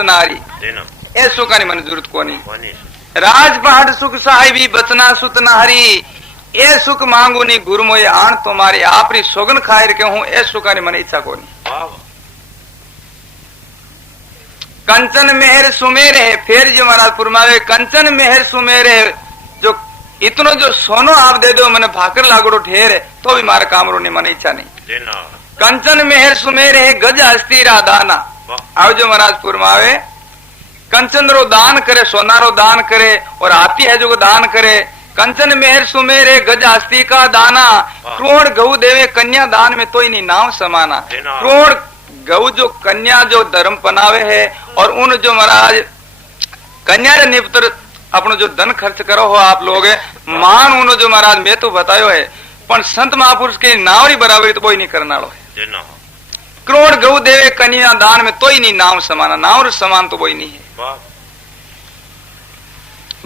नारी ए सुखानी मन जरूरत कोनी। राजपाट सुख साहिबी बचना सुत नारी ए सुख मांगू नी गुरु मोय आन तुम्हारी आपरी सोगन खायर के हूं ए सुखानी मन इच्छा कोनी। कंचन मेहर सुमेर है फिर जो महाराज फरमावे कंचन मेहर सुमेर है जो इतनो जो सोनो आप दे दो मैंने भाकर लागड़ो ठेर है तो भी मारे कामरो ने मन इच्छा नहीं। कंचन मेहर सुमेर है गज हस्ती रा दाना आओ जो महाराज फरमावे कंचन रो दान करे सोना रो दान करे और हाथी है जो दान करे। कंचन मेहर सुमेरे गज हस्ती का दाना क्रोड़ गऊ देवे कन्या दान में तो ही नहीं नाम समाना। क्रोड़ गऊ जो कन्या जो धर्म पनावे है और उन जो महाराज कन्या रे निपतर अपनो जो धन खर्च करो हो आप लोग मान उन जो महाराज मैं तो बतायो है पर संत महापुरुष के नावरी बराबरी तो कोई नहीं करना लो है। करोड़ गऊ देवे कन्या दान में तो ही नहीं नाम समाना नावर समान तो कोई नहीं है।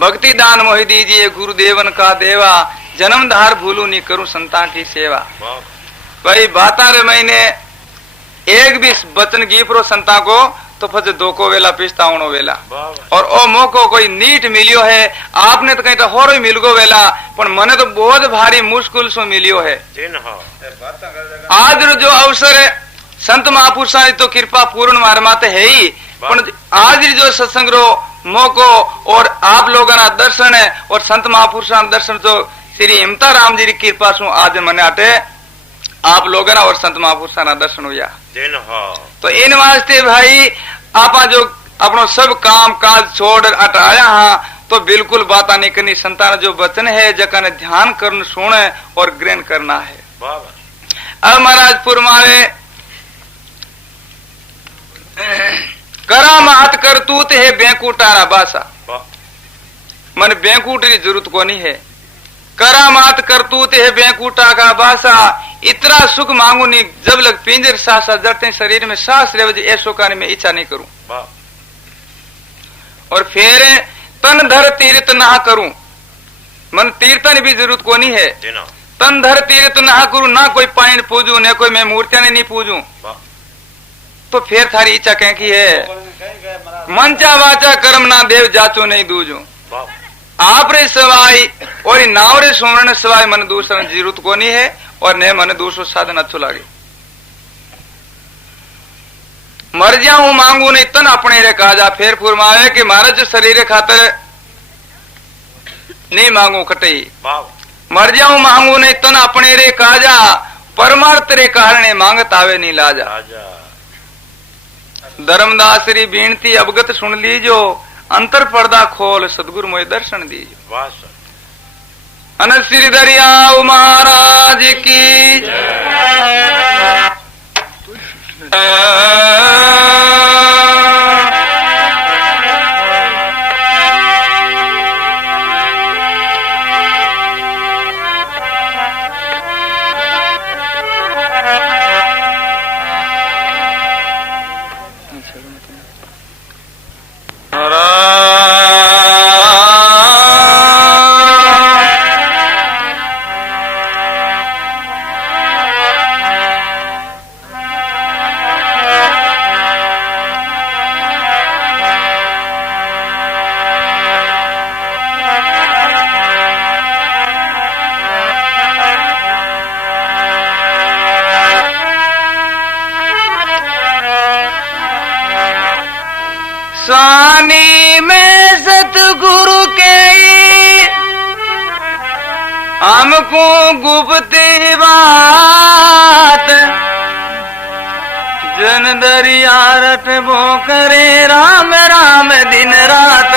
भक्ति दान मोहि दीजिए गुरुदेवन का देवा जन्मधार भूलू नहीं करूं संता की सेवा। भाई बाता रे महीने एक भी बचन गीपरो संता को तो फज दो को वेला पिस्तावणो वेला और ओ मोको कोई नीट मिलियो है आपने तो कहीं तो होरो ही मिल गो वेला पर मने तो बहुत भारी मुश्किल सो मिलियो है। आज जो अवसर है संत महापुरुषा तो कृपा पूर्ण मार माते है ही पर आज जो सत्संग रो मोको और आप लोगों ना दर्शन है और संत महापुरुषा दर्शन तो श्री हिमता राम जी की कृपा सु आज मने आटे आप लोगों ना और संत महापुरुषा ना दर्शन हुआ। तो इन वास्ते भाई आपा जो अपनो सब काम काज छोड़ हटाया हाँ तो बिल्कुल बात नहीं करनी संतान जो वचन है जका ने ध्यान करना सुने और ग्रहण करना है। अब महाराज फरमावे करा मात करतूत है बैंकूटारा बासा मन बैंकूट की जरूरत को नहीं है। करा मात करतूत है बैंकूटा का बासा इतना सुख मांगू नहीं जब लग पिंजर सांस जड़ते शरीर में सांस ले ऐसो का मैं इच्छा नहीं करूं और फिर तन धर तीर्थ ना करूं मन तीर्थन भी जरूरत को नहीं है। तन धर तीर्थ ना करूं ना कोई पानी पूजू न कोई मैं मूर्तियां नहीं पूजू तो फिर थारी इच्छा कह की है मंचा वाचा कर्म ना देव जाचो नहीं दूजू आप रे सवाई और नावरे सुमरण सवाई मन दूसरा जरूरत को नहीं है और न मन दूसरो साधन अच्छो लागे। मर जाऊं मांगू नहीं तन अपने रे काजा फिर फुरमाए कि महाराज जो शरीर खातर नहीं मांगू खटे मर जाऊं मांगू नहीं तन अपने रे काजा परमार्थ रे कारण मांगत आवे नहीं लाजा। धर्मदास री बीनती अवगत सुन लीजो अंतर पर्दा खोल सदगुरु मोय दर्शन दीजो। अन श्री दरियाऊ महाराज की स्वामी में सतगुरु के हमको गुप्त बात जन दरिया रट वो करे राम राम दिन रात।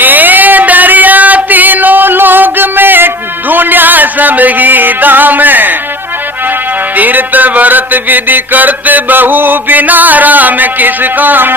ये दरिया तीनों लोग में ढूंढा सब गीता में तीर्थ व्रत विधि करत बहु बिना राम किस काम।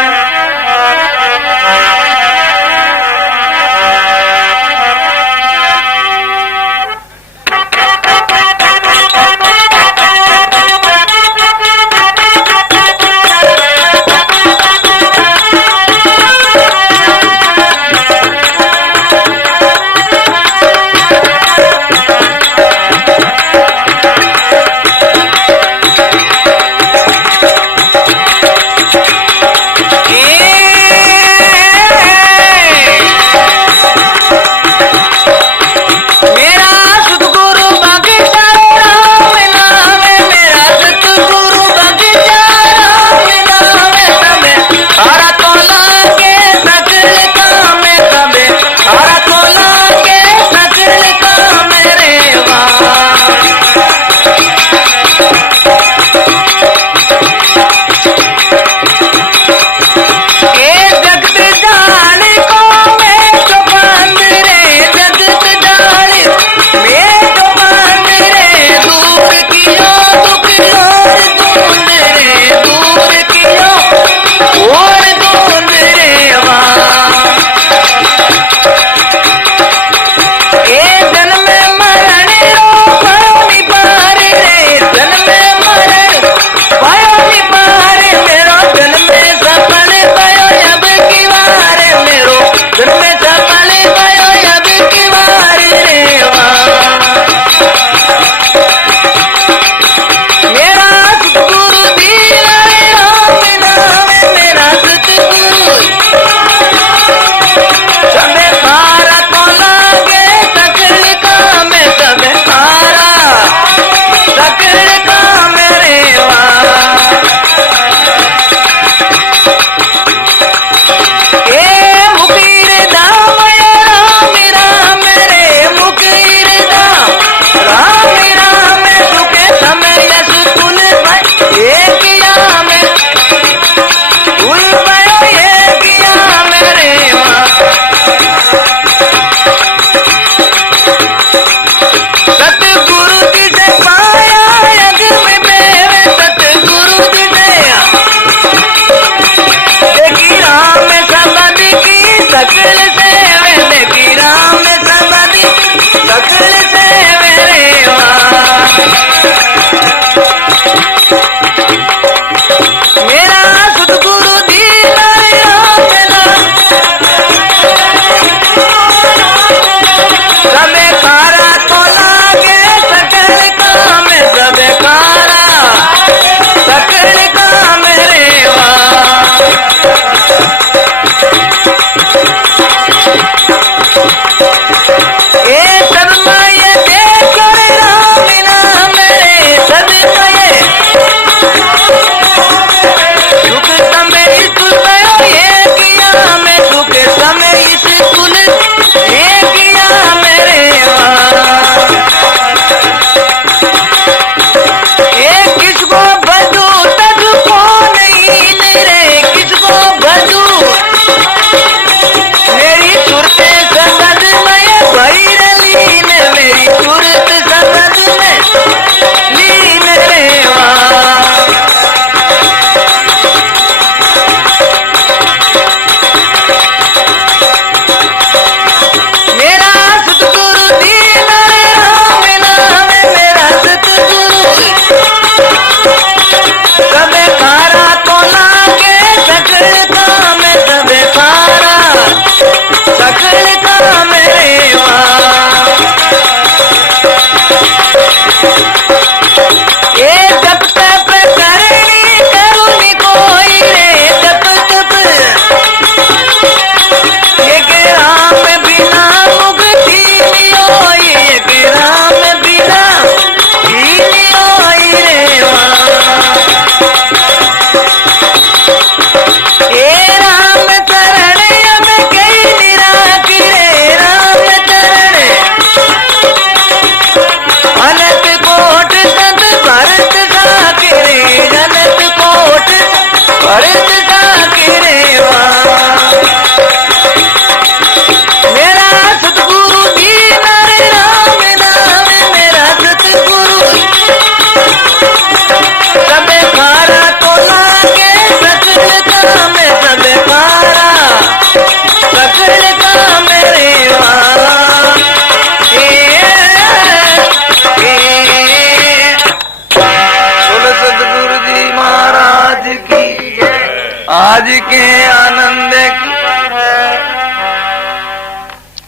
के आनंद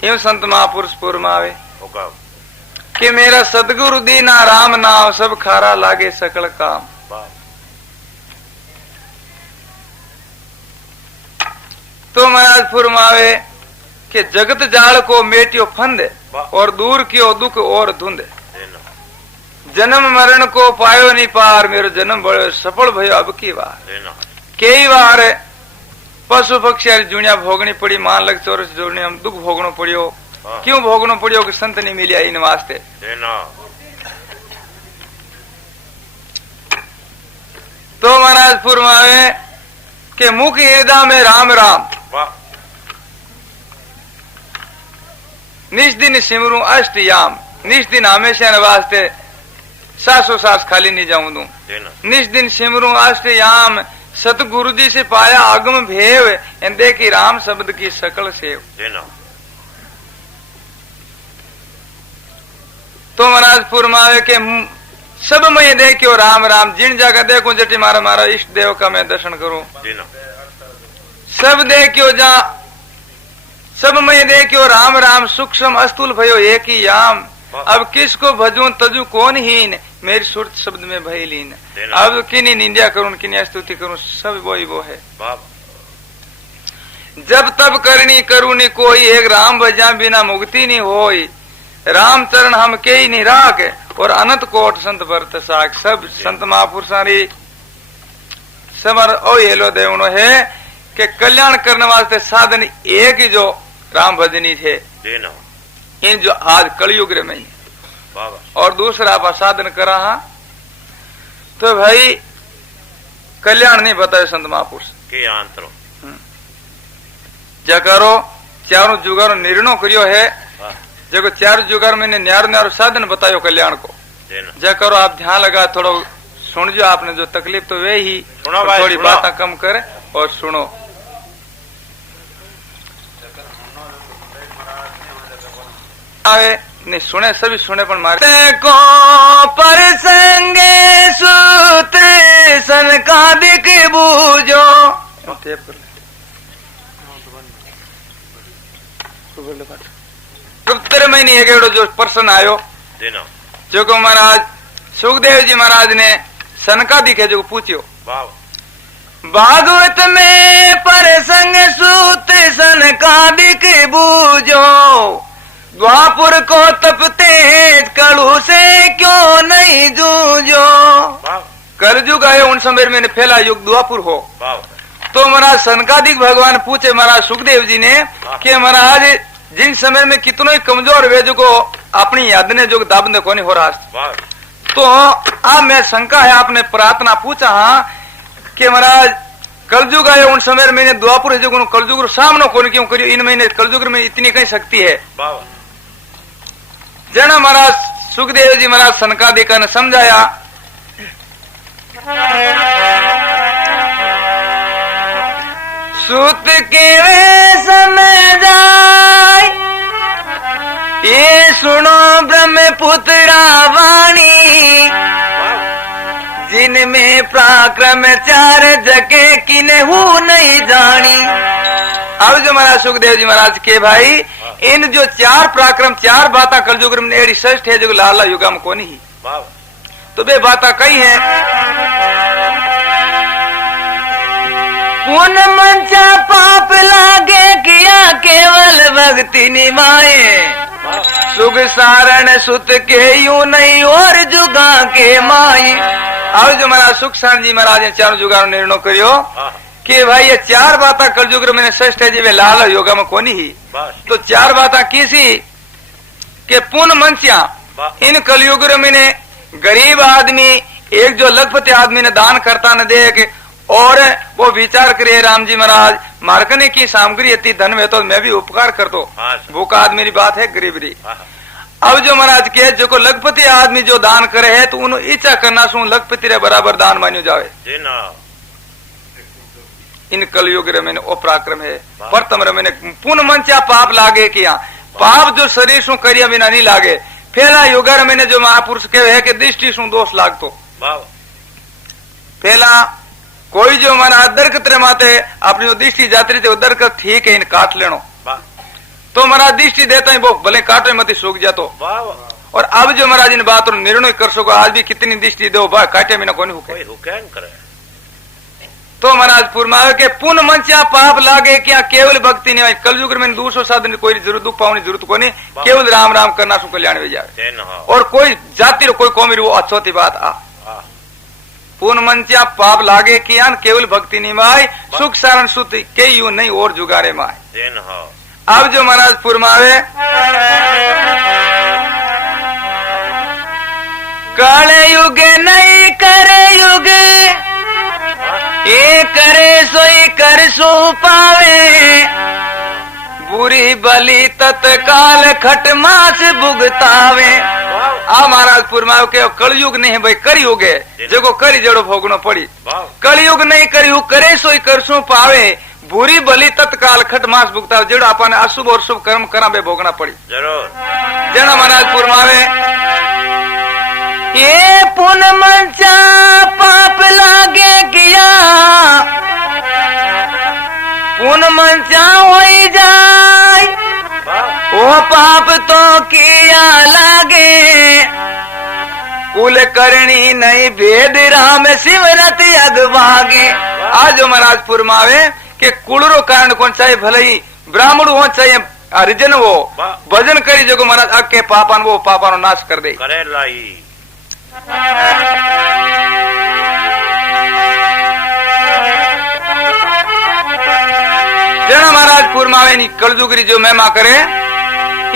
यूं संत महापुरुष पुर में आवे कि मेरा सदगुरु दीना राम नाम सब खारा लागे सकल काम। तो महाराज फुरमावे कि जगत जाल को मेटियो फंदे और दूर कियो दुख और धुंधे। जन्म मरण को पायो नहीं पार मेरो जन्म बड़ो सफल भयो अब की बार। कई बार पशु पक्षी जुनिया भोगनी पड़ी मान लग चौरस जोड़ने हम दुख भोगनो पड़ियो। क्यों भोगनो पड़ियो कि संत नहीं मिलिया इन वास्ते। तो महाराज फुरमावे के मुख हृदय में राम राम निज दिन सिमरू अष्टयाम। निज दिन हमेशा न वास्ते सासो सास खाली नहीं जाऊं दूं। निज दिन सिमरू अष्टयाम सतगुरु जी से पाया आगम भेव देखी राम शब्द की सकल सेव। तो महाराज फुरमावे के सब मैं देखियो राम राम। जिन जगह देखो जटी मारा मारा इष्ट देव का मैं दर्शन करूं। सब देखियो जा सब मैं देखियो राम राम सूक्ष्म अस्तुल भयो एक ही याम। अब किसको भजूं तजू कौन हीन मेरी सुरत शब्द में भय लीन। अब किन्हीं निंदा करूं किन्हीं स्तुति करूं सब वो ही वो है। जब तब करनी करूनी कोई एक राम भजा बिना मुक्ति नहीं होई। राम चरण हम के ही नहीं राख और अनंत कोट संत भरत साख। सब संत महापुरुषारी समर ओ येलो देवनो है कि कल्याण करने वास्ते साधन एक ही जो राम भजनी थे इन जो आज कलयुग में ही और दूसरा आप साधन करा हा तो भाई कल्याण नहीं बताए संत महापुरुष के आंतरो जकरो चारों जुगारो निर्णय करियो है। जब चार जुगार मैंने न्यारो न्यारो साधन बतायो कल्याण को जकरो आप ध्यान लगा थोड़ा सुन जो आपने जो तकलीफ तो वे ही थोड़ी बातें कम करे और सुनो। नहीं सुने सभी सुने पर मारे को पर संगे सूत्र सनकादिक बूझो। उत्तर महीने एक जो पर्सन आयो जो को महाराज सुखदेव जी महाराज ने सनकादिक है जो पूछियो भागवत में पर संग सूत्र सनकादिक बूझो। द्वापुर को तपते कलू से क्यों नहीं जूझो। कलयुग आए उन समय में फैला युग द्वापुर हो। तो महाराज सनकादिक भगवान पूछे महाराज सुखदेव जी ने कि महाराज जिन समय में कितनों ही कमजोर वेद को अपनी याद ने जो दाबने को नहीं हो रहा। तो अब मैं शंका है आपने प्रार्थना पूछा हाँ कि महाराज कलयुग आए उन समय में द्वापुर है जो कलयुग सामने कौन क्यों करियो। इन महीने कलयुग में इतनी कहीं शक्ति है। जना महाराज सुखदेव जी महाराज सनकादिक ने समझाया सूत के वे समय जाय ये सुनो ब्रह्मपुत्रा वाणी जिनमें पराक्रम चार जगे किन्हू नहीं जानी। अब जो महाराज सुखदेव जी महाराज के भाई इन जो चार पराक्रम चार बातें कलयुग में एड़ी श्रेष्ठ है जो लाला युगा में कौन ही। तो वे बातें कई है पुन मंचा पाप लागे किया केवल भक्ति निमाए। सुख सारण सुत के यूं नहीं और जुगा के माई। अब जो महाराज सुख सारण जी महाराज ने चारों जुगा निर्णय करियो कि भाई ये चार बातें कलयुग में श्रेष्ठ है जी वे लाल योगा में कोनी ही। तो चार बातें किसी के पुन मंचा इन कलयुग में गरीब आदमी एक जो लखपति आदमी ने दान करता न देख और वो विचार करे राम जी महाराज मार्कने की सामग्री इतनी धन में तो मैं भी उपकार कर दो। भूखा आदमी की बात है गरीबरी। अब जो महाराज के जो को लखपति आदमी जो दान करे है तो उन्होंने इच्छा करना सु लखपति रे बराबर दान मान्यो जावे। इन कलयुग रे मैंने पराक्रम है प्रथम रे मैंने पुन मंचा पाप लागे किया पाप जो शरीर सु करिया बिना नहीं लागे। पहला युग रे मैंने जो महापुरुष कहे है कि दृष्टि सु दोष लागतो। पहला कोई जो महाराज दरकत रे माते अपनी जो दृष्टि जात्री थे उधर कर ठीक है इन काट लेनो तो महाराज दृष्टि देता है वो भले काटो मत सूख जातो। और अब जो महाराज इन बात निर्णय कर सको आज भी कितनी दृष्टि दो भाई काटे में कोई हुके करे तो महाराज पुरमावे के पुन मंचा पाप लागे क्या केवल भक्ति नहीं कलयुग में दूसरो साधन कोई जरूरत दुख पाने जरूरत को नहीं केवल राम राम करना सु कल्याण हो जाए और कोई जाति रो कोई कौमी वो अच्छोती बात आ पुन मंचा पाप लागे किया केवल भक्ति नहीं माय सुख सारण सुत के यू नहीं और जुगारे माय। अब जो महाराज पुरमावे काले युग नहीं करे युग ये करे सोई कर सो पावे बुरी बलि तत्काल खटमास भुगतावे। आ महाराज पुरमाव के कलयुग नहीं भाई कलयुग है जो करी जड़ो भोगनो पड़ी कलयुग नहीं कलयुग करे सोई कर सो पावे बुरी बलि तत्काल खटमास भुगतावे जेड़ो अपन अशुभ और शुभ कर्म करा बे भोगना पड़ी जरूर जना महाराज पुरमावे ये पुन मंचा पाप लागे किया पुन मंचा हो जाए वो पाप तो किया लागे कुल करनी नहीं भेद राम शिवरत अगवागे। आज महाराज पुरमावे के कुलरो कारण कौन चाहे भले ही ब्राह्मण हो चाहे हरिजन हो भजन करी जो महाराज अके पापान वो पापानो नाश कर दे करे लाई। जना महाराज पुरमावे कलजुगरी जो महिमा करे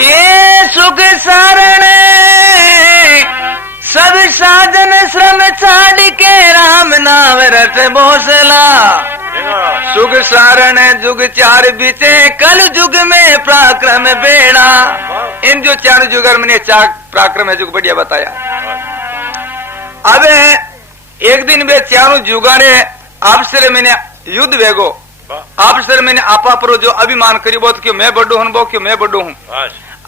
ये सुख सारण सब साधन श्रम छाड़ के राम नाम रट भोसला सुख सारण जुग चार बीते कल जुग में पराक्रम बेड़ा। इन जो चार जुगर में चार पराक्रम है जो बढ़िया बताया। अब एक दिन वे चारों जुगाड़े आपसे मैंने युद्ध वेगो आपसे मैंने आपा पर जो अभिमान करी बहुत क्यों मैं बड्डो हूं वो क्यों मैं बड्डो हूं।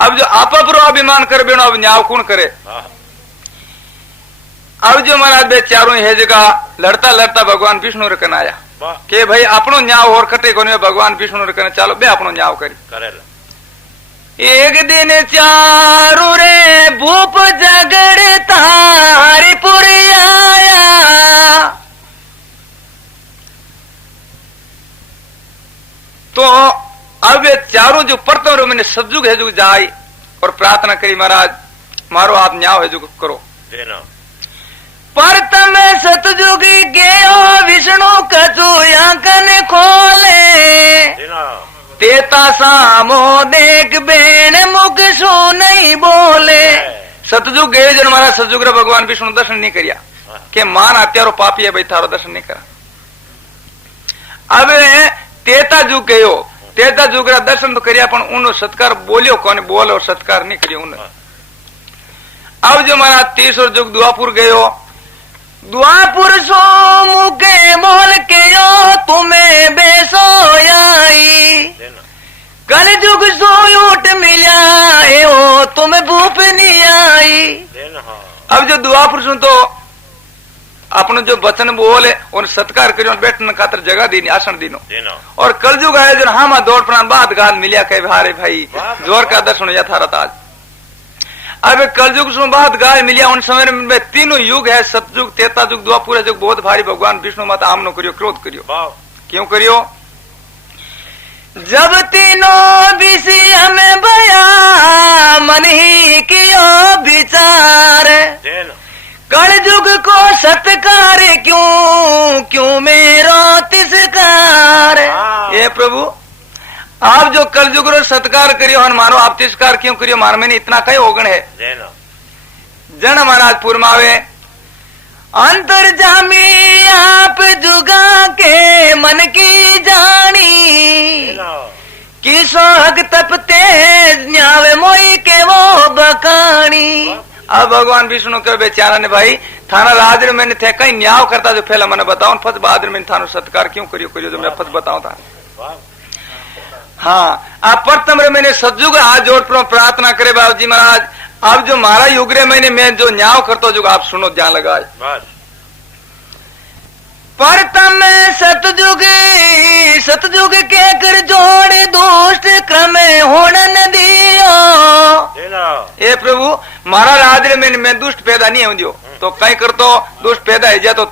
अब जो आपा पर अभिमान कर बेनो अब न्याय कौन करे। अब जो महाराज वे चारों है जगह लड़ता लड़ता भगवान विष्णु रखन आया के भाई अपनो न्याय और कटे को भगवान विष्णु रखन चालो बे अपनो न्याय करी। एक दिन चारू रे भूप जगड़ता हरिपुर आया तो अब ये चारों जो प्रथम मैंने सतयुग है जो जाई और प्रार्थना करी महाराज मारो आप न्याय है जो करो। प्रथम सतयुग गयो विष्णु कछु आंकन खोले तेता सामो देख बेन मुख सो नहीं बोले। सतयुग गए जन हमारा सतयुग भगवान विष्णु दर्शन नहीं करिया के मान अत्यारो पापी है भाई थारो दर्शन नहीं करा। अब तेता जुग गयो तेता जुग दर्शन तो करिया पण उन सत्कार बोलियो कौन बोल और सत्कार नहीं करियो उन। अब जो हमारा तीसरो जुग द्वापुर गयो द्वापुर सो मुके मोल के यो तुम्हें बेसो आई कल जुग सो ऊट मिला हो तुम्हें भूप नहीं आई। अब जो द्वापुर सो तो अपनो जो वचन बोले और सत्कार करियो बैठने खातर जगह दी आसन दीनो और कलयुग आए जो हाँ दौड़ प्राण बाद गाल मिलिया कहे भारे भाई जोर का दर्शन या था आज। अब कलयुग से बाद गाय मिलिया उन समय में तीनों युग है सतयुग तेता युग द्वापुर युग बहुत भारी भगवान विष्णु माता आमनो करियो क्रोध करियो क्यों करियो जब तीनों विषय में बया मन ही कियो विचार कलयुग को सत्कार क्यों क्यों मेरो तिरस्कार। ये प्रभु आप जो कलयुग रो सत्कार करियो हन मारो आप तिरस्कार क्यों करियो मार मैंने इतना कई ओगण है जन महाराज पुरमावे अंतर्जामी आप जुगा के मन की जानी कि सोहग तपते न्यावे मोई के वो बकानी। अब भगवान विष्णु के बेचारा ने भाई थाना राज मैंने थे कहीं न्याय करता जो पहला मैंने बताओ फत बाद मैंने थानो सत्कार क्यों करियो करियो जो मैं फत बताऊं था। हाँ आप प्रथम रे मैंने सतयुग हाथ जोड़ प्रार्थना करे बाबू जी महाराज अब जो मारा युग रे मैंने मैं जो न्याय करता जो आप सुनो ध्यान लगाए परतम सतयुग के कर जोड़ दुष्ट क्रम होने दियो। ए प्रभु मारा राज में दुष्ट पैदा नहीं हो दियो तो कहीं कर तो दुष्ट पैदा है जा तो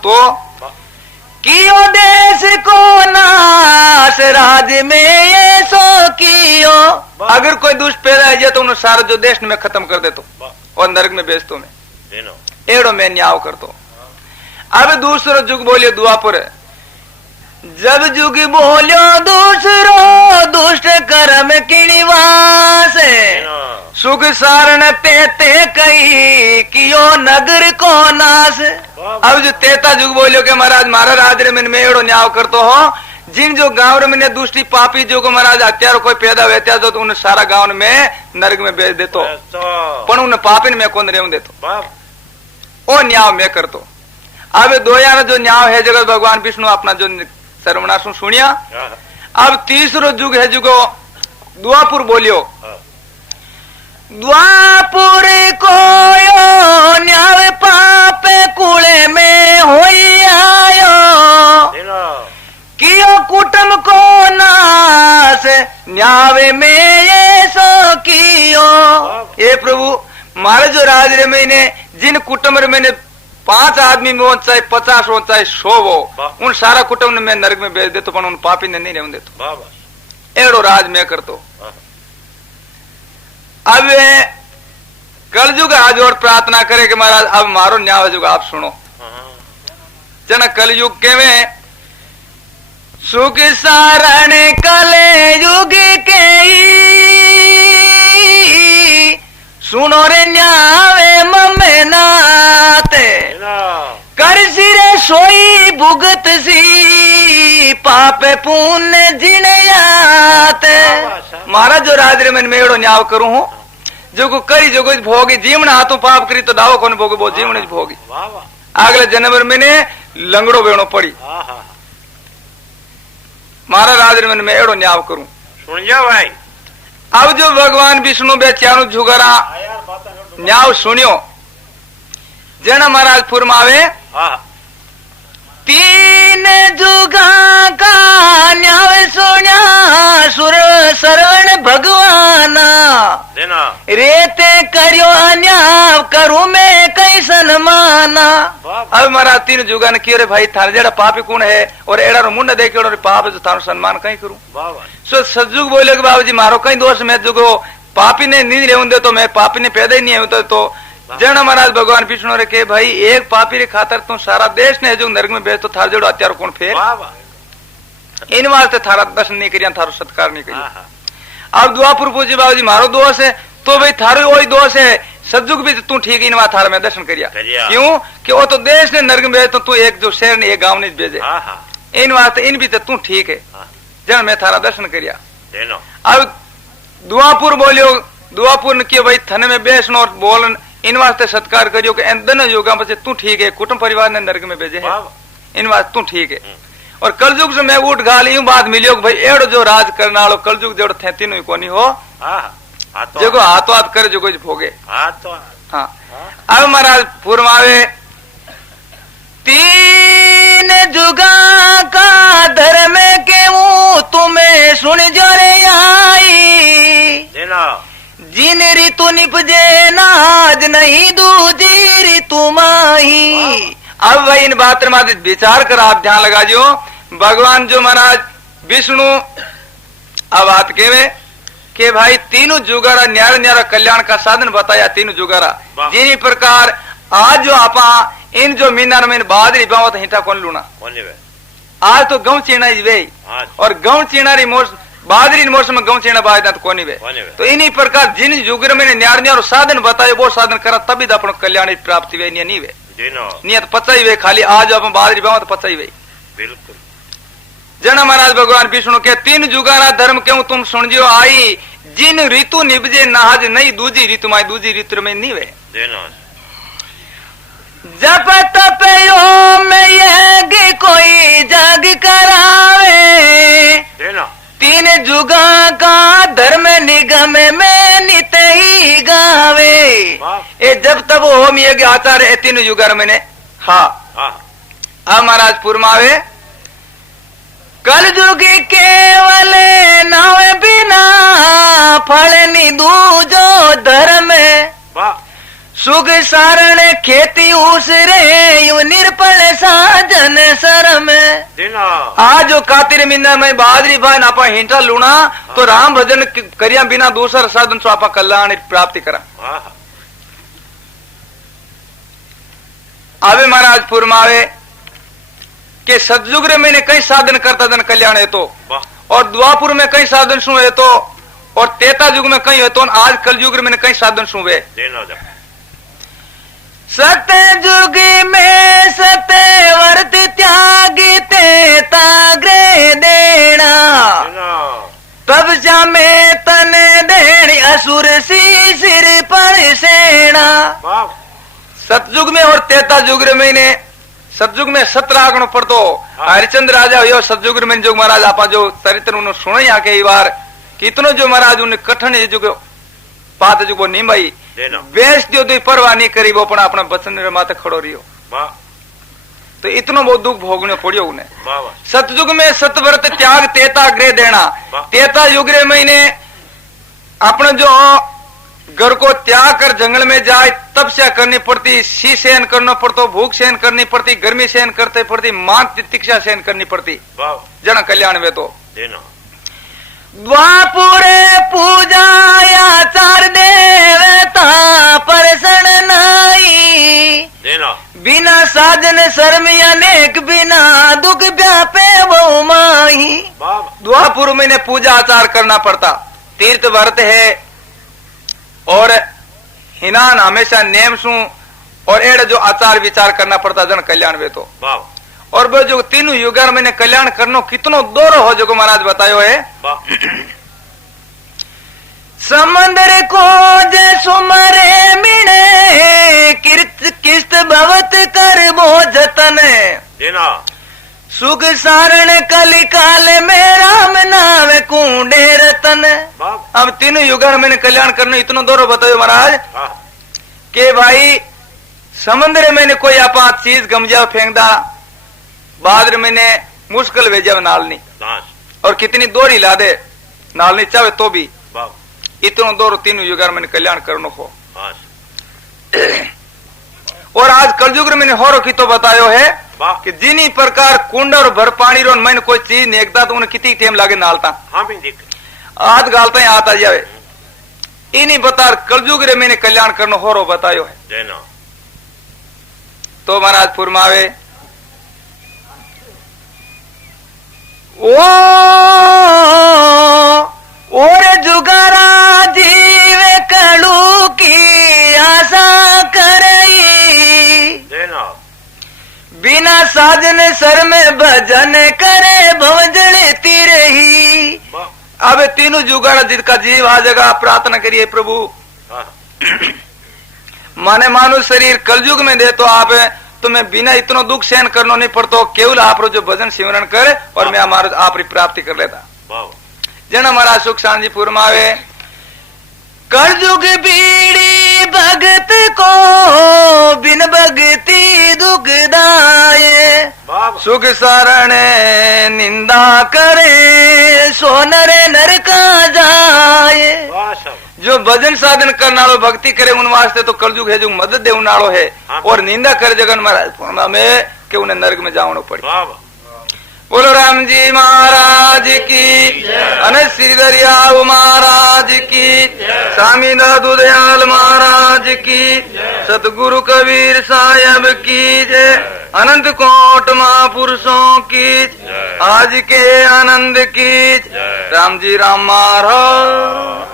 कियो देश को नाश राज में ये सो कियो। अगर कोई दुष्ट पैदा है जा तो उन्हें सारा जो देश में खत्म कर दे तो और नरक में बेचतो में एड़ो में न्याय कर तो। अब दूसरो जुग बोलियो द्वापर जब जुग बोलियो दूसरो दुष्ट कर्म किणिवास सुख सारण ते कही कियो नगर को नाश। अब जो तेता जुग बोलियो के महाराज मारा राज रे में एड़ो न्याय करतो हो जिन जो गांव में दुष्टी पापी जो को महाराज हत्यारो कोई पैदा वेत्या तो उन सारा गांव में नरक में भेज देतो पण उन पापी में कौन रेव देतो ओ न्याय में करतो। अब दोयाना जो न्याय है जगत भगवान विष्णु अपना जो सर्वनाशु सुनिया। अब तीसरो जुग है जुगो द्वापुर बोलियो द्वापुर को न्याय पाप कुले में होई आयो कियो कुटुंब को नाश न्याय में ये सो कियो। ये प्रभु मारे जो राज रे महीने जिन कुटुंब रे मैंने 5 आदमी में हो चाहे 50 हो चाहे 100 हो उन सारा कुटुंब ने मैं नरक में भेज दे तो उन पापी ने नहीं रहने देतो एड़ो राज में कर तो। अब कलयुग आज और प्रार्थना करे कि महाराज अब मारो न्याय जुग आप सुनो जना कलयुग के में सुख सारण कले युग के सुनो रे न्यावे ममे नाते कर सिरे सोई भुगत सी पाप पुण्य जिणयाते। महाराज जो राज रे मन में एड़ो न्याय करूं हूं जो को करी जो को भोगी जीवन हाथों पाप करी तो दावो कोन भोगे वो जीवन भोगी अगले जन्म में ने लंगड़ो बेणो पड़ी मारा राज रे मन में एड़ो न्याय करूं सुन जा भाई। अब जो भगवान विष्णु बेचारू झुगरा न्याय सुनियो जना महाराज फुरमावे 3 जुगा का न्याय सुनिया सुर सरवण भगवान रेते करियो अन्याय करूं मैं कैसन माना। अब महाराज 3 जुगा ने कियो रे भाई थारे जेड़ा पापी कौन है और एड़ा मुंड देख रे पाप जो थारो सम्मान कहीं करूं सो सजुग बोले कि बाबूजी मारो कहीं दोष मैं जुगो पापी ने नहीं रहूं दे तो मैं पापी ने पैदा ही नहीं होता तो जन महाराज भगवान विष्णु रे के भाई एक पापी रे खातर तू सारा देश ने जो नरक में भेज तो थार जोड़ो हत्यारो कौन फेर इन वास्ते थारा दर्शन नहीं करिया थारो सत्कार नहीं करिया। अब द्वापुर पूछे बाबूजी मारो दोष है तो भाई थारो वही दोष है सजुग भी तू ठीक इन थारा में दर्शन करिया क्यों कि वो तो देश ने नरक में भेज तो तू एक जो शहर ने एक गांव ने भेजे इन वास्ते इन भी तू ठीक है जन मैं थारा दर्शन करिया। अब दुआपुर बोलियो दुआपुर ने किया भाई थने में बेसनो और बोल इन वास्ते सत्कार करियो कि दोनों योगा बच्चे तू ठीक है कुटुंब परिवार ने नरक में भेजे है इन वास्ते तू ठीक है। और कलयुग से मैं उठ गाल यूं बात मिलियो कि भाई एड़ो जो राज करना वालो कलयुग जोड़ थे तीनों ही कोनी हो जो हाथों हाथ करे जो कुछ भोगे हाँ। अब महाराज फुरमावे 3 जुगा का धर्म के वो तुम्हें सुन जरे आई जिन ऋतु निपजे नाज नहीं दूजी ऋतु माही। अब वही इन बात में विचार कर आप ध्यान लगा जो भगवान जो महाराज विष्णु अब बात के भाई तीनों जुगारा न्यारा न्यारा कल्याण का साधन बताया तीनों जुगारा जिन प्रकार आज जो आपा इन जो मीनार में बादरी बावत हिटा कौन लूना आज तो गौ चीना वे और गौ चीना बादरी मौसम में गौ चीना बाज तो कोनी वे तो इन्हीं प्रकार जिन युग में न्यार न्यार साधन बताए वो साधन करा तभी तो अपन कल्याण प्राप्ति वे नहीं वे नियत पचाई वे खाली आज अपन बादरी बावत पचाई वे बिल्कुल। जना महाराज भगवान विष्णु के 3 जुगारा धर्म क्यों तुम सुन जो आई जिन ऋतु निभजे नाज नहीं दूजी ऋतु माई दूजी ऋतु में नहीं वे जप तप में यज्ञ कोई जग करावे 3 जुगा का धर्म निगम में नित ही गावे। ये जब तब होम यज्ञ आचार्य 3 जुगार मैंने हाँ अब महाराज पुरमावे कल युग केवल नाव बिना फल दूजो धर्म सुख सारण खेती उसरे यू निर्पल साजन शरम आज जो कातिर मिंदा में बहादरी भाई आपा हिंटा लूना तो राम भजन करिया बिना दूसरा साधन सो आपा कल्याण प्राप्ति करा। आवे महाराज पुरमावे के सतयुग रे मैंने कई साधन करता जन कल्याण है तो और द्वापुर में कई साधन सु है तो और तेता युग में कई है तो आज कल युग रे मैंने कई साधन सु वे सतयुग में सत्यवर्त त्याग तेता ग्रह देना तब जा में तन देणी असुर सी सिर पर सेना। सतयुग में और तेता युग रे मैंने सतयुग में सतरागण पड़तो हरिचंद्र राजा हो सतयुग में जो महाराज आपा जो चरित्र उन्होंने सुनो यहाँ के बार कितनो जो महाराज उन्हें कठिन जो पात जो निभाई बेस दियो तो परवाह नहीं करी वो अपना बचन माथे खड़ो रियो तो इतनो बहुत दुख भोगने पड़ियो उन्हें। सतयुग में सतव्रत त्याग तेता ग्रह देना तेता युग रे महीने अपने जो घर को त्याग कर जंगल में जाए तपस्या करनी पड़ती सी सहन करना पड़तो भूख सहन करनी पड़ती गर्मी सहन करते पड़ती मान तितिक्षा सहन करनी पड़ती जन कल्याण में तो द्वापुर पूजा आचार देवता परसण नाई बिना साजन शर्म अनेक बिना दुख व्यापे वो माही। द्वापुर में पूजा आचार करना पड़ता तीर्थ व्रत है और हिनान हमेशा नेम सु और एड़ जो आचार विचार करना पड़ता जन कल्याण वे तो और वो जो तीनों युगर मैंने कल्याण करनो कितनो दोरो हो जो महाराज बतायो है। समंदर को जे सुमरे मिणे किस्त भवत कर बो जतन सुख सारण कली काल में राम नाम कूडे रतन। अब तीनों युगर मैंने कल्याण करना इतना दोरो बतायो महाराज के भाई समुद्र मैंने कोई आपा चीज गमजा फेंकदा बादर मैंने मुश्किल भेजा नालनी और कितनी दोरी ला दे नालनी चाहे तो भी इतनो दोरो तीनों युगर मैंने कल्याण करनो हो। और आज कलयुग मैंने होरो की तो बतायो है कि जिनी प्रकार कुंड और भर पानी रो मैंने कोई चीज नेकता तो उन्हें कितनी टाइम लागे नालता आध गालता ही आता जावे इन्हीं बता कलयुग रे मैंने कल्याण करनो होरो बतायो है। तो महाराज फुरमावे और जुगारा जीव कलू की आशा करई बिना साजन सर में भजन करे भवजलती रही। अब तीनों जुगाड़ा जिसका जीव आ जगह प्रार्थना करिए प्रभु माने मानो शरीर कलयुग में दे तो आप तुम्हें बिना इतना दुख सहन करना नहीं पड़ता केवल आप जो भजन सिमरण कर और मैं हमारा आप प्राप्ति कर लेता जन हमारा सुख शांति फुरमावे कलयुग बीड़ी भगत को बिन भगति दुखदाये सुख सारण निंदा करे सोनरे नरका जाए। जो भजन साधन करना भक्ति करे उन वास्ते तो कलयुग है जो मदद दे उनाड़ो है और निंदा करे जगन महाराज में के उन्हें नरक में जाना पड़े। बोलो राम जी महाराज की अनंत श्री दरियाव महाराज की स्वामी दादू दयाल महाराज की सतगुरु कबीर साहब की जय अनंत कोट महापुरुषों की आज के आनंद की राम जी राम महाराज।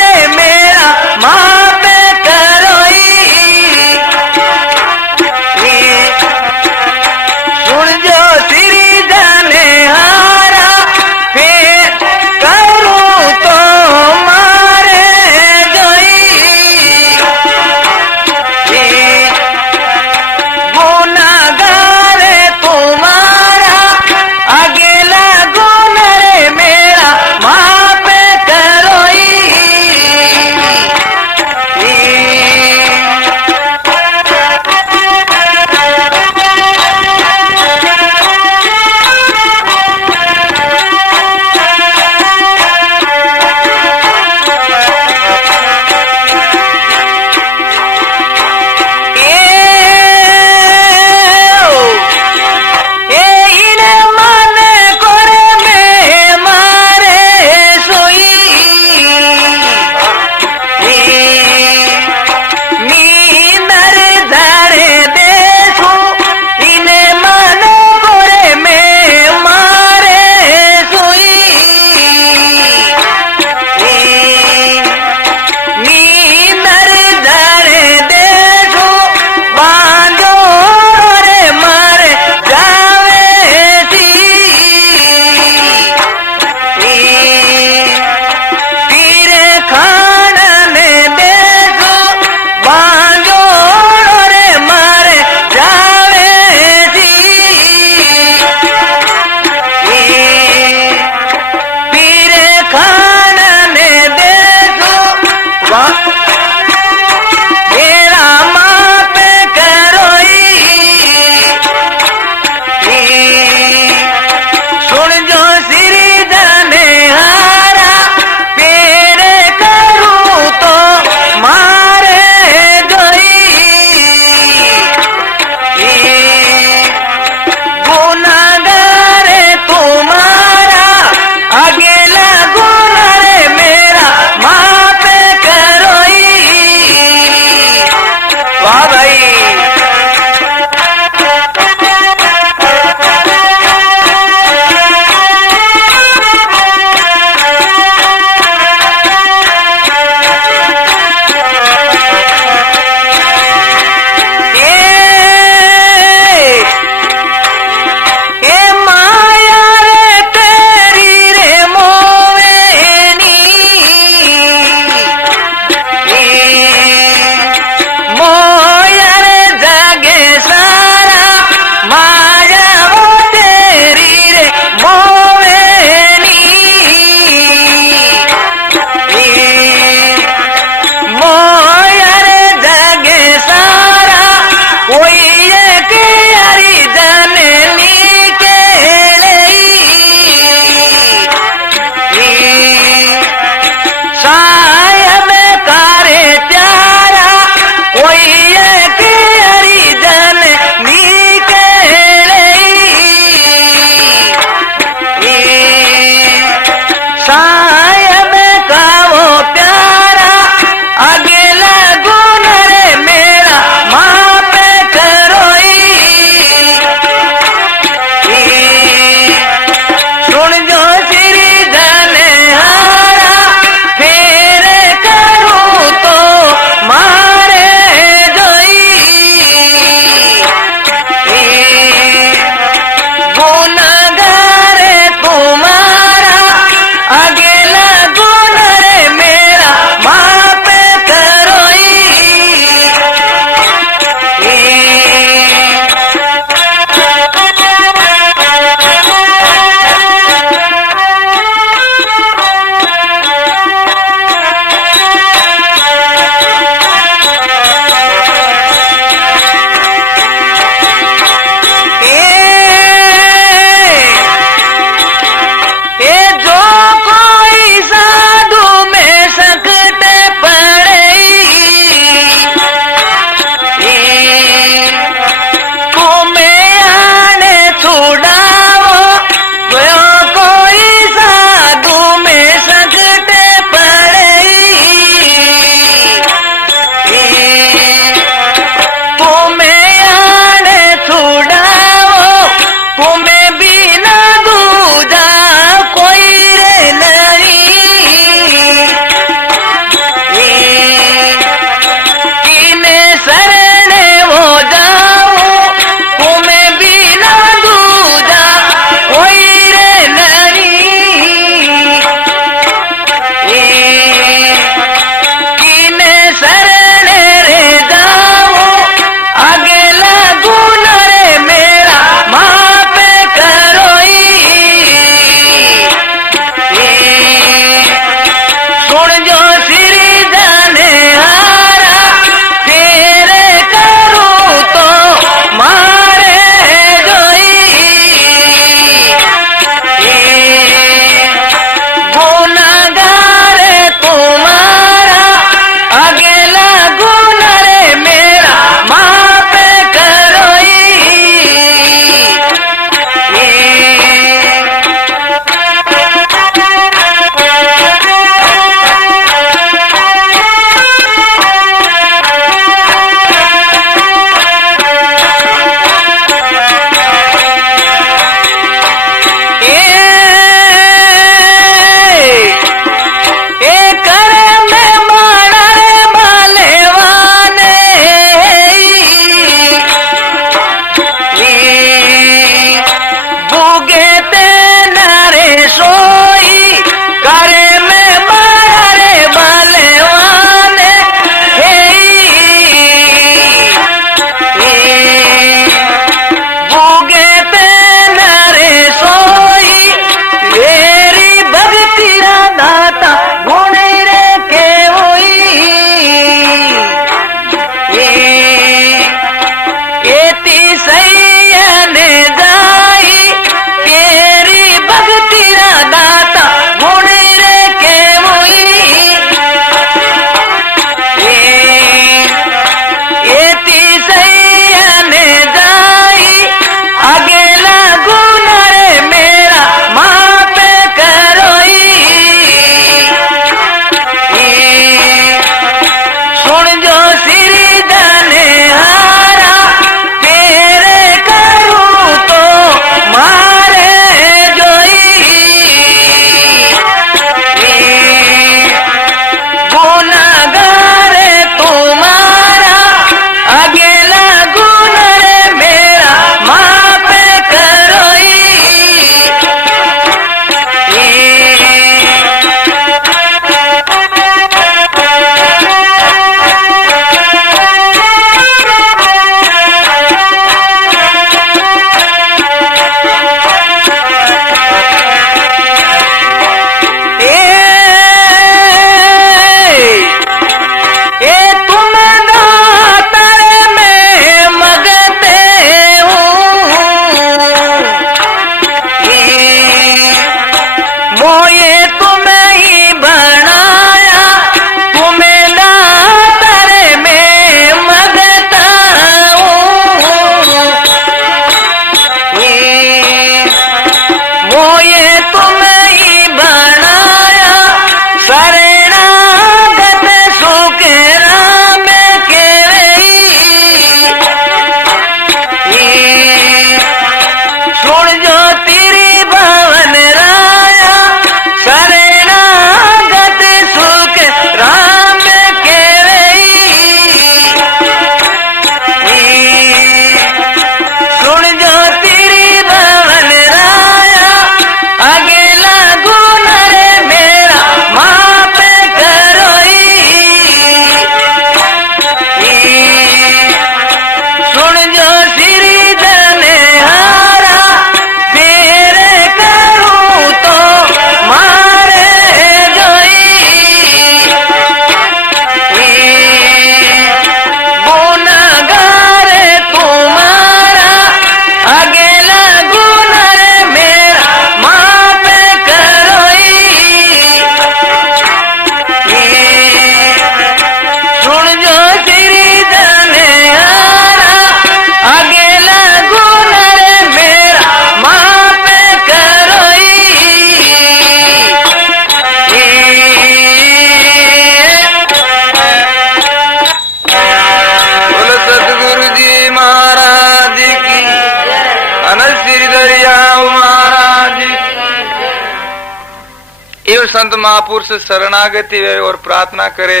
एवं संत महापुरुष शरणागति वे और प्रार्थना करे।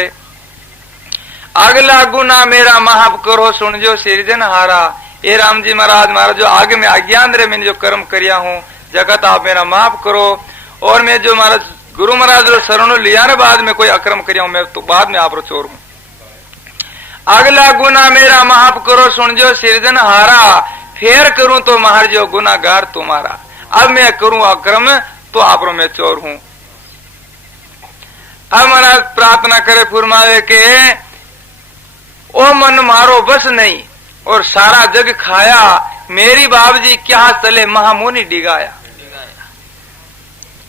अगला गुना मेरा माफ करो सुन जो सिरजन हारा। ये राम जी महाराज मारा जो आगे में अज्ञान रे मैंने जो कर्म किया हूँ जगत आप मेरा माफ करो। और मैं जो महाराज गुरु महाराज जो शरणों लिया ने बाद में कोई अक्रम किया हूँ मैं तो बाद में आप रो चोर हूँ। अगला गुना मेरा माफ करो सुन जो सिरजन हारा। फेर करूं तो महार जो गुनागार तुम्हारा। अब मैं करूं अक्रम तो आप रो मैं चोर हूं। अब महाराज प्रार्थना करे फुरमावे के ओ मन मारो बस नहीं और सारा जग खाया। मेरी बाबजी क्या चले महामुनि डिगाया।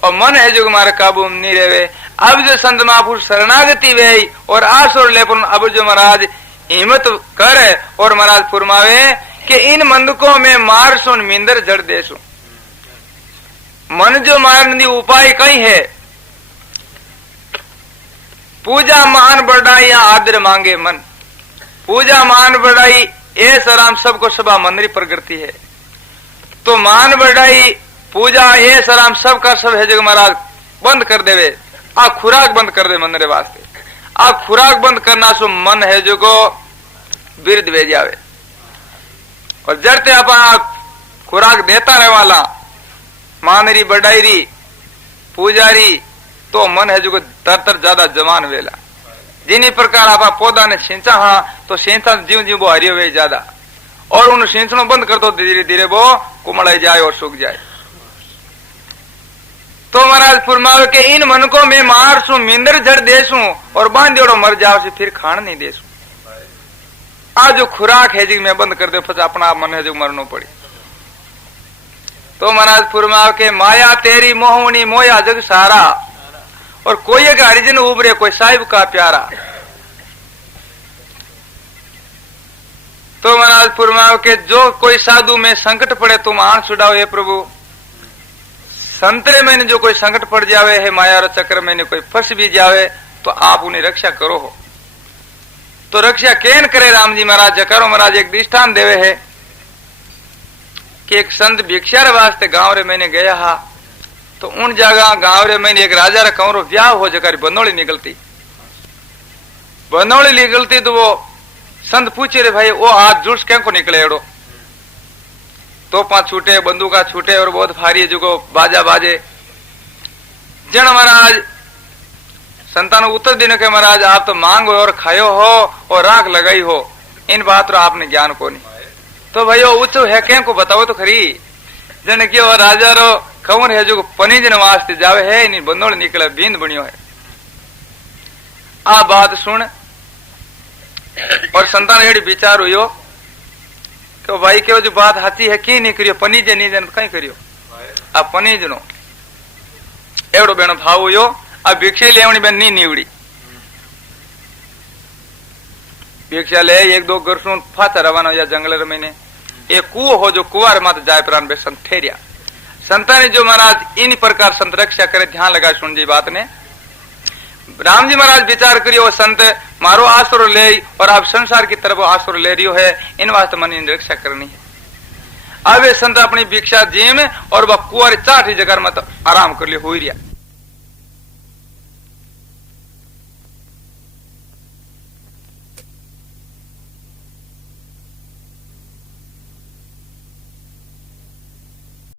और मन है जो हमारे काबू में नहीं रहे। अब जो संत महापुरुष शरणागति वे और आसुर लेपन अब जो महाराज हिम्मत करे और महाराज फुरमावे कि इन मंदकों में मार सुन मिंदर जड़ देसु। मन जो मारने उपाय कई है पूजा मान बढ़ाई या आदर मांगे मन। पूजा मान बढ़ाई ये सराम सबको सभा मंदिर प्रकृति है। तो मान बढ़ाई पूजा ये सराम सबका सब है जो महाराज बंद कर देवे। आ खुराक बंद कर दे मंदिर वास्ते। आ खुराक बंद करना सो मन है जो को बिरद वे जावे। और जड़ते अपन खुराक देता रहे वाला मानरी बढ़ाईरी पूजारी तो मन है जो को तर ज्यादा जमान वेला। जिन्हीं प्रकार आप पौधा ने सिंचा हाँ तो सिंचा जीव जीव वो हरियो वे ज्यादा। और उन सिंचनों बंद कर दो धीरे धीरे वो कुमड़ाई जाए और सूख जाए। तो महाराज फुरमावे के इन मनकों में मार सू मिंदर जड़ देसू और बांधेड़ो मर जाओ से फिर खान नहीं देसू। आज जो खुराक है जी मैं बंद कर दे फिर अपना मन है जो मरनो पड़ी। तो महाराज फुरमावे के माया तेरी मोहनी मोया जग सारा। और कोई एक हरिजन उबरे कोई साहिब का प्यारा। तो महाराज फुरमावे के जो कोई साधु में संकट पड़े तुम आन छुड़ाओ हे प्रभु। संतरे मैंने जो कोई संकट पड़ जावे है माया और चक्र मैंने कोई फंस भी जावे तो आप उन्हें रक्षा करो हो। तो रक्षा केन करे राम जी महाराज जकारो महाराज एक दृष्टान देवे है कि एक संत भिक्षार वास्ते गांव रे मैंने गया हा। तो उन जगह गांव रे मैंने एक राजा रा कंवरो ब्याह हो जकर बंदौली निकलती तो वो संत पूछे रे भाई वो हाथ जुड़स क्या को निकले एड़ो। तोपा छूटे बंदूका छूटे और बहुत भारी जो बाजा बाजे। जन महाराज संतान उत्तर दिन के महाराज आप तो मांग और खायो हो और राख लगाई हो इन बात रो आपने ज्ञान को नहीं। तो भाई उत्सव है क्या को बताओ तो खरी। जन की राजा रो खबर है जो पनीजन वास्ते जावे है इन बंदोड़ निकले बींद बनियो है। आ बात सुन और संतान एड़ी विचार हुई तो भाई के जो बात हाथी है की नहीं करियो पनीजे नीजन कहीं करियो। आ पनीजनो एवडो बेनो भाव हुयो। आ भिक्षा लेवनी बेन नी नीवड़ी भिक्षा ले एक दो गरसू फाता रवाना या जंगल महीने एक कुओ हो जो कुआर मत जाए प्राण बेसन ठेरिया। संतान जो महाराज इन प्रकार संत रक्षा करे ध्यान लगा सुन जी बात ने। राम जी महाराज विचार करियो संत मारो आसुर ले और आप संसार की तरफ आसुर ले रियो है इन वास्ते मन इन रक्षा करनी है। अब ये संत अपनी भिक्षा जीम और वह कुआर चाठी जगह मत आराम कर लियो हुई रिया।